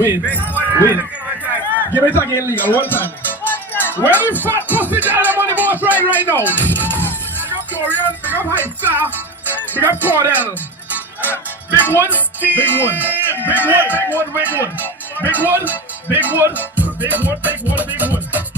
Win. Give it again, legal. One time. Where the fat pussy down on the boss right now? Big up Dorian, big up Hype Star, big up Cordell. Big one, big one, big one, big one, big one, big one, big one, big one, big one, big one.